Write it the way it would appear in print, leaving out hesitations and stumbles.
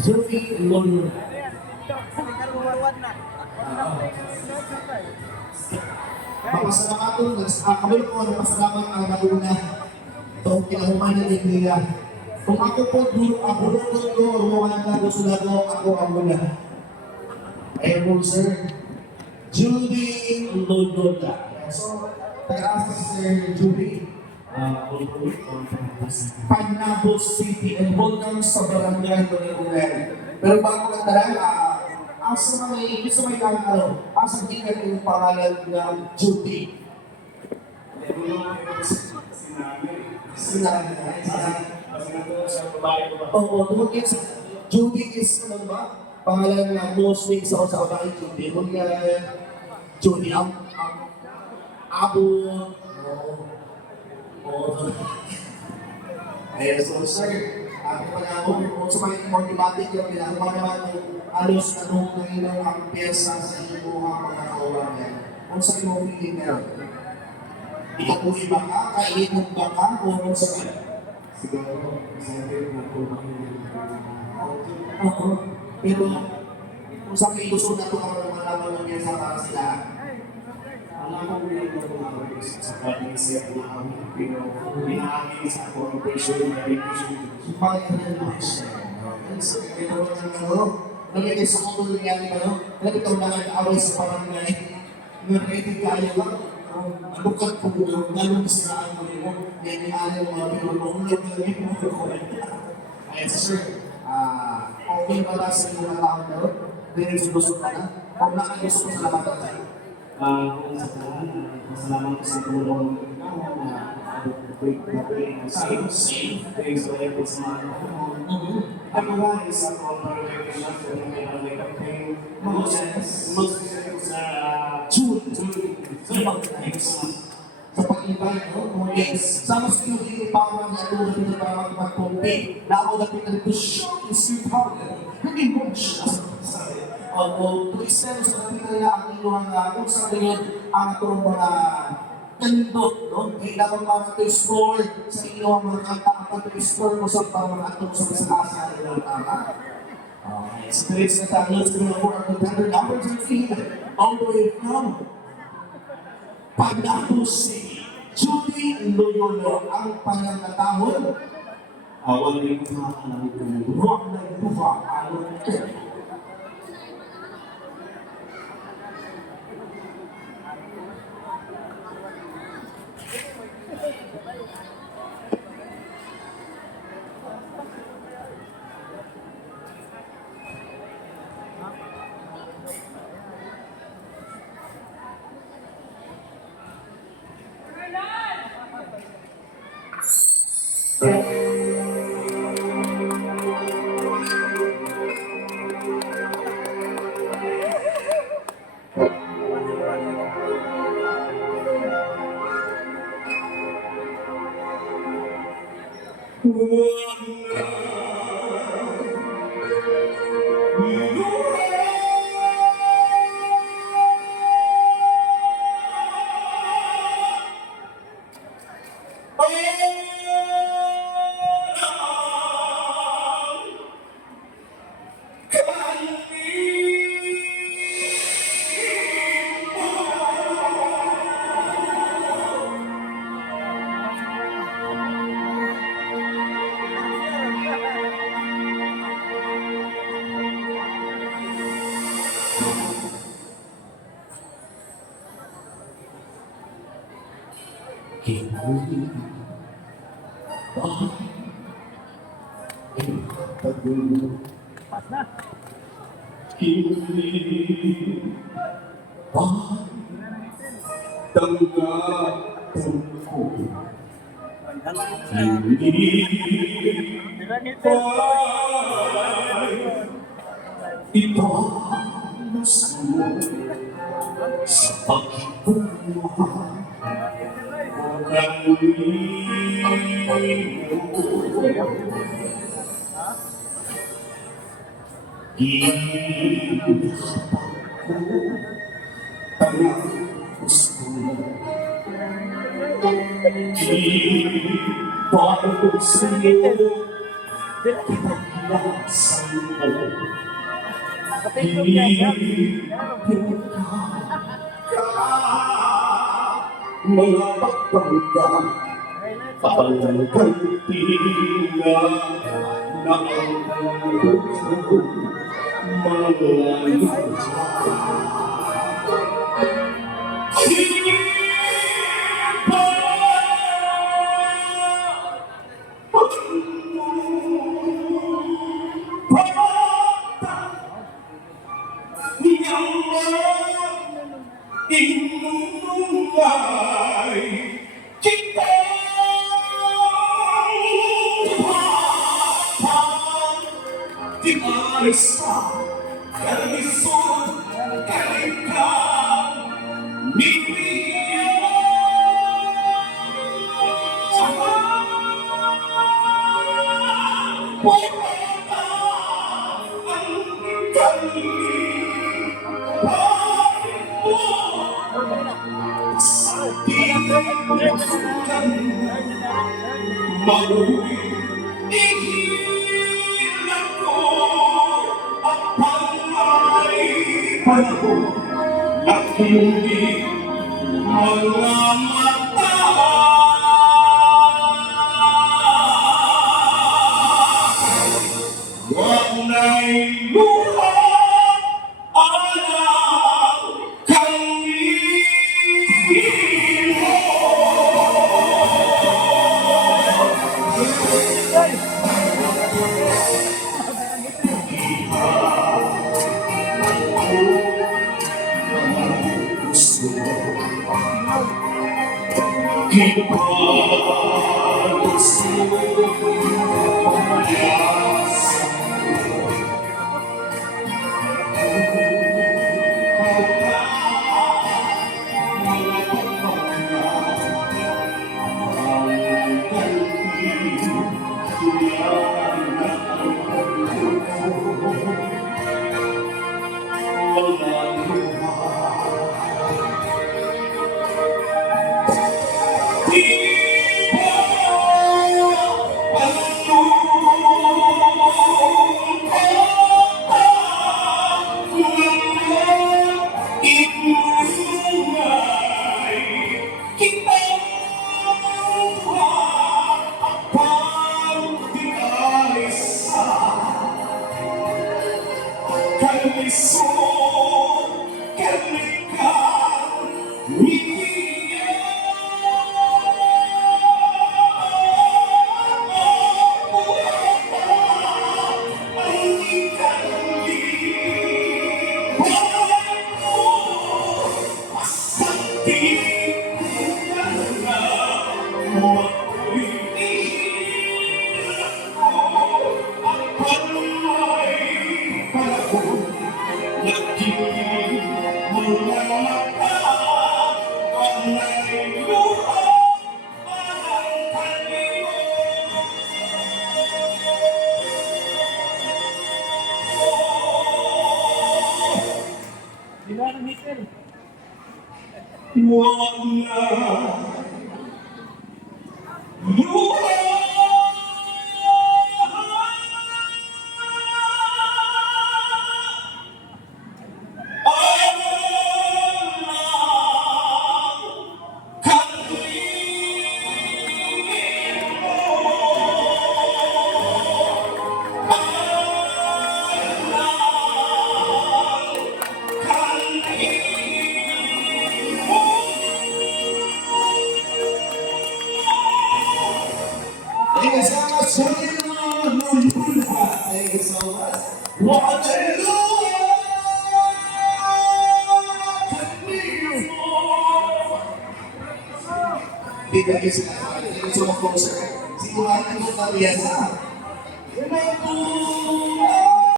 Judy Lolo. Papasalamaton, kami ko nagpasalamat ang naguna. Ito, kinahumanan din nila. Kung ako po, ako ko, rumangan na gusto na ko, ako ang muna. Ayan po, sir. Judy Lodola. So, taga-asa si Sir Judy. Panabos City and welcome sa Barangay Dolegulen. Pero bago ka talang, asa may asa tingnan yung pangalan ng Judy. Sinabi. Oo, tungkol sa Judy is ano ba? Pangalan ng Muslim sa babae Judy. Kung Judy ang Abu. Ayan, so sir, ako pa na ako, kung sa mga motivatic yung ginagawa naman ng alos na nung Panginoon ang pyesa sa inyo mga kawagan. Kung sa iyong feeling meron, ikapuhi ba ka, kainit ba ka, o kung sa kanya? Siguro, sabi mo po Oo. Pero, kung sa akin gusto na ito ako ng malaman ng pyesa para sila, alam ko yung mga sa pag-iisip na kami, pero hinahangin sa ako ang pressure na revision. bakit na naman siya? So, ito ng ano, nagiging sa kulo nangyari ba, no? Nagitaw na nag-away sa barangay. Nag-ready kayo ba? Bukod po mo, nalungsaan mo mo, yan yung ayaw mga pinulungan na rin mo. Ayan, sir, okay ba na sa inyo na tao na rin? Dahil gusto ka na? Kung nakagusto ko sa lahat na tayo. Kung sa tahan, masalamat ko sa tulong na break na safe. Thanks to every smile. Ako nga, isa ko ang parang-revision sa mga campaign. Most specific sa June. Sa pag-invite, no? Yes. Sama sa iyo, hindi pa ako natulog na para mag-compete. Lako na pinag-show is your power. Hindi mo siya. O, to extend sa kapita nila ang inyong kung sa ngayon ang itong mga kandot, no? Kailangan para to-explore sa inyong mga kanta at to-explore mo sa mga atong sa kasakasa nila. Tama? Okay, spirits na tayo. Let's go for our contender number 13. All the way from Panabos City. Judy Loyolo ang panangatahon. Wala rin ko makakalaman ko na Rock na buha. Alon ito. Ito ang sa'yo sa pagkibuha. Para sa'yo Kitaglang sa iyo. Mga pagpanggang pangkantina na ang inulay kita di arisa kalisod kalikan wala ang kali Maui ihilang ko ang pangay panahon at hindi mga mata. Wala'y luha alam kami. Thank you so much. Thank you so much. Dito kayo sila. Dito sa mga closer. Sigurado ko na biasa.